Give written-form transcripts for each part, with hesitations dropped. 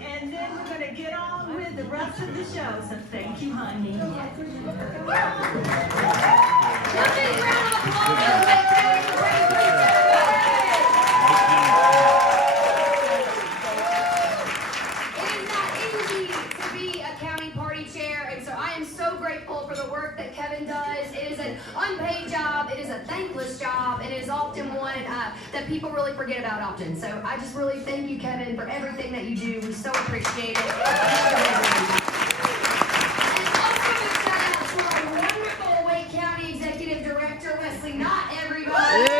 And then we're going to get on with the rest of the show. So thank you, honey. Big round of applause. It is not easy to be a county party chair, and so I am so grateful for the work that Kevyn does. It is an unpaid job. It is a thankless job. It is often one that people really forget about often. So I just really thank you, Kevyn, for everything that you do. We so appreciate it. And also a shout out to our wonderful Wake County Executive Director, Wesley Knott, everybody. I'm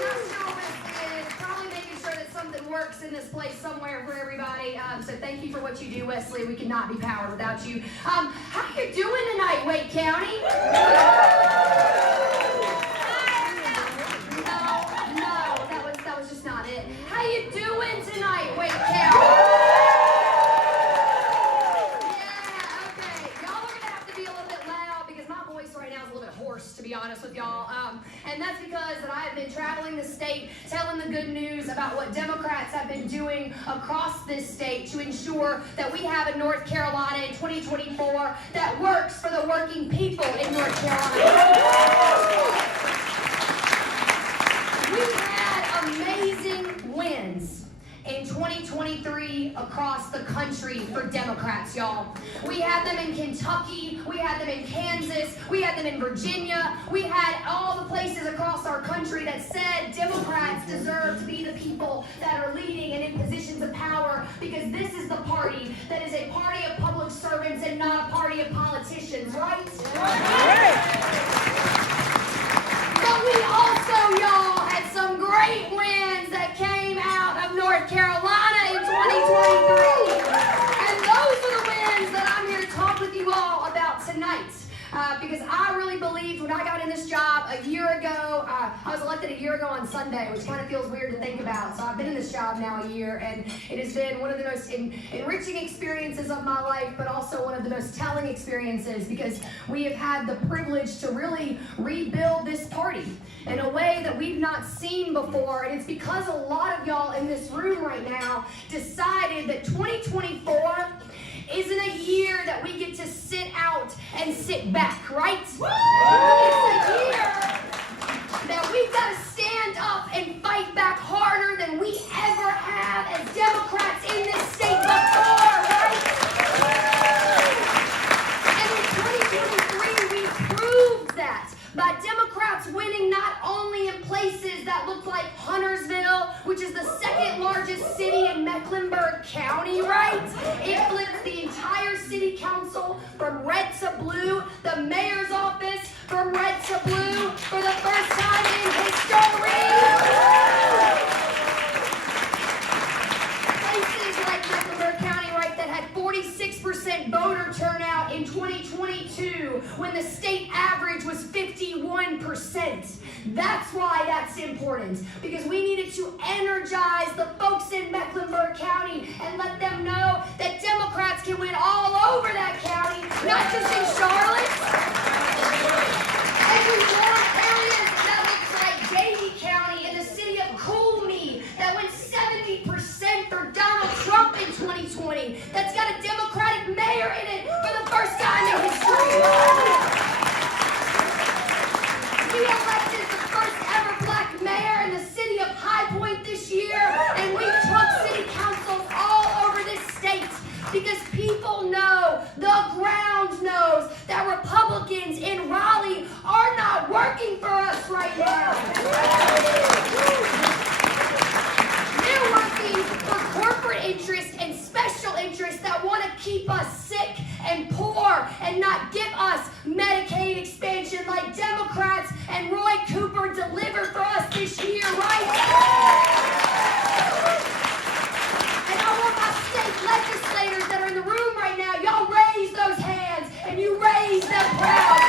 not sure what it is. Probably making sure that something works in this place somewhere for everybody. So thank you for what you do, Wesley. We could not be powered without you. How you doing tonight, Wake County? That was just not it. How you doing tonight, Wake County? Yeah, okay. Y'all are gonna have to be a little bit loud because my voice right now is a little bit hoarse, to be honest with y'all. And that's because that I have been traveling the state telling the good news about what Democrats have been doing across this state to ensure that we have a North Carolina in 2024 that works for the working people in North Carolina. We've had amazing wins in 2023 across the country for Democrats, y'all. We had them in Kentucky, we had them in Kansas, we had them in Virginia, we had all the places across our country that said Democrats deserve to be the people that are leading and in positions of power because this is the party that is a party of public servants and not a party of politicians, right? But we also, y'all, had some great wins that came out of North Carolina in 2023. And those are the wins that I'm here to talk with you all about tonight. Because I really believed when I got in this job a year ago, I was elected a year ago on Sunday, which kind of feels weird to think about. So I've been in this job now a year, and it has been one of the most enriching experiences of my life, but also one of the most telling experiences because we have had the privilege to really rebuild this party in a way that we've not seen before. And it's because a lot of y'all in this room right now decided that 2024 isn't a year that we get to sit out and sit back, right? It's a year that we've got to stand up and fight back harder than we ever have as Democrats in this state before, right? And in 2023, we proved that by Democrats winning not only in places that look like Huntersville, which is the second largest city in Mecklenburg County, right? It flips the entire city council from red to blue, the mayor's office from red to blue for the first time in history. Places like Mecklenburg County, right, that had 46% voter turnout in 2022 when the state average was 51%. That's why that's important, because we needed to energize the folks in Mecklenburg County and let them know that Democrats can win all over that county, not just in Charlotte. And we want areas that look like Davie County and the city of Coolme that went 70% for Donald Trump in 2020. That's got a Democratic mayor in it for the first time in history. We elected the first ever black mayor in the city of High Point this year, and we took city councils all over this state because people know, the ground knows, that Republicans in Raleigh are not working for us right now. They're working for corporate interests and special interests that want to keep us sick and poor and not give us Medicaid expansion like Democrats and Roy Cooper delivered for us this year, right? And I want my state legislators that are in the room right now, y'all raise those hands and you raise them proudly.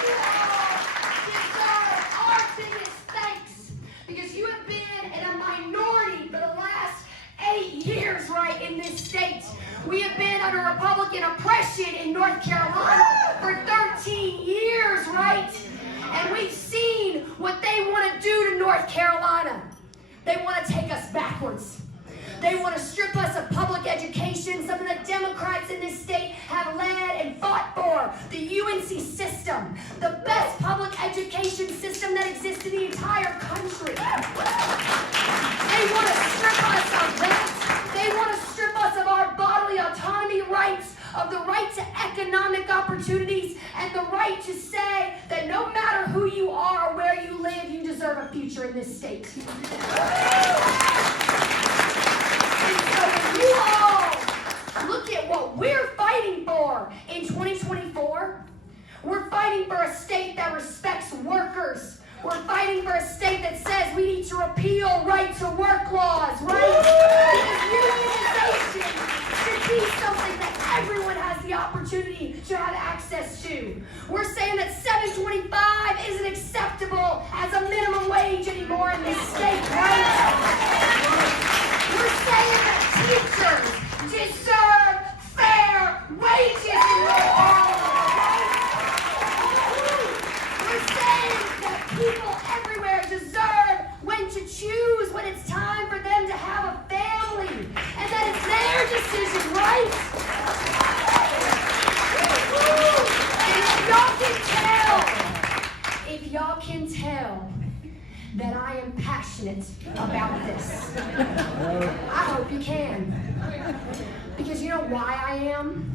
You all deserve our biggest thanks because you have been in a minority for the last 8 years, right, in this state. We have been under Republican oppression in North Carolina for 13 years, right? And we've seen what they want to do to North Carolina. They want to take us backwards. They want to strip us of public education, something that Democrats in this state have led and fought for. The UNC system, the best public education system that exists in the entire country. They want to strip us of that. They want to strip us of our bodily autonomy rights, of the right to economic opportunities, and the right to say that no matter who you are or where you live, you deserve a future in this state. And so when you all look at what we're fighting for in 2024, we're fighting for a state that respects workers. We're fighting for a state that says we need to repeal right to work laws, right? Because unionization should be something that everyone has the opportunity to have access to. We're saying that $7.25 isn't acceptable as a minimum wage anymore in this state, right? We're saying that teachers deserve fair wages in North Carolina. We're saying that people everywhere deserve when to choose when it's time for them to have a family, and that it's their decision, right? And if y'all can tell that I am passionate about this, I hope you can. Because you know why I am?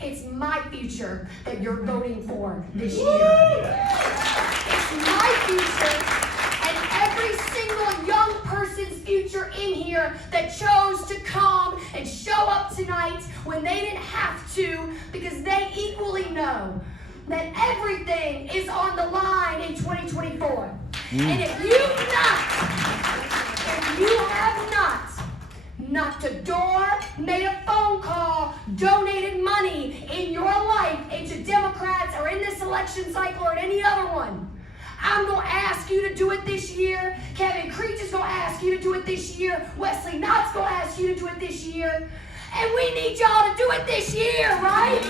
It's my future that you're voting for this year. It's my future and every single young person's future in here that chose to come and show up tonight when they didn't have to, because they equally know that everything is on the line in 2024. And if you have not knocked a door, made a phone call, donated money in your life into Democrats or in this election cycle or in any other one, I'm going to ask you to do it this year. Kevyn Creech is going to ask you to do it this year. Wesley Knott's going to ask you to do it this year. And we need y'all to do it this year, right?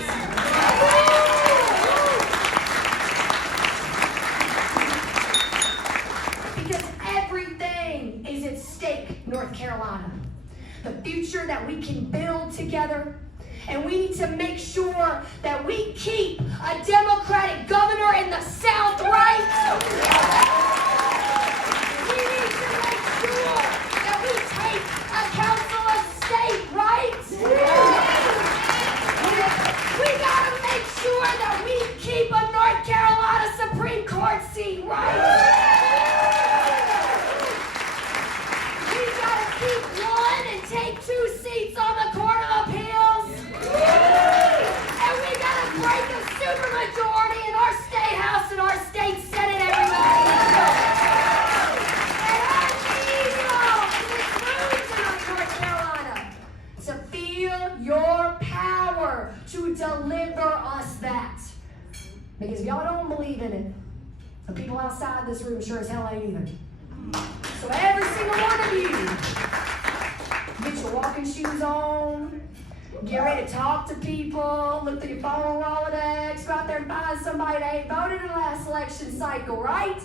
Because everything is at stake, North Carolina. The future that we can build together. And we need to make sure that we keep a Democratic governor in the South, right? We need to make sure that we take a council of state, right? We gotta make sure that we keep a North Carolina Supreme Court seat, right? We gotta keep one and take 2 seats on the Court of Appeals. And we gotta break a supermajority in our state house and our state senate, everybody. And I need y'all in this room tonight, North Carolina, to feel your power to deliver us that. Because if y'all don't believe in it, the people outside this room sure as hell ain't either. So every single one of you, get your walking shoes on, get ready to talk to people, look through your phone Rolodex, go out there and find somebody that ain't voted in the last election cycle, right?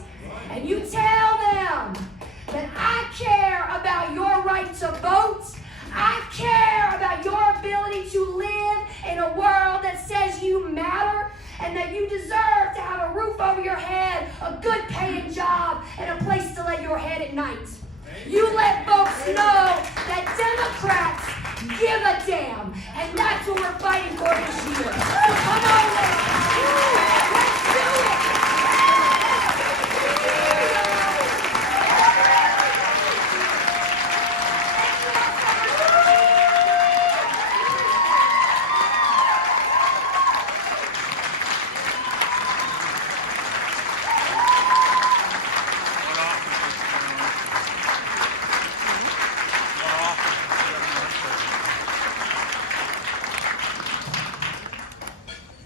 And you tell them that I care about your right to vote. I care about your ability to live in a world that says you matter and that you deserve to have a roof over your head, a good paying job, and a place to lay your head at night. You let folks know that Democrats give a damn, and that's what we're fighting for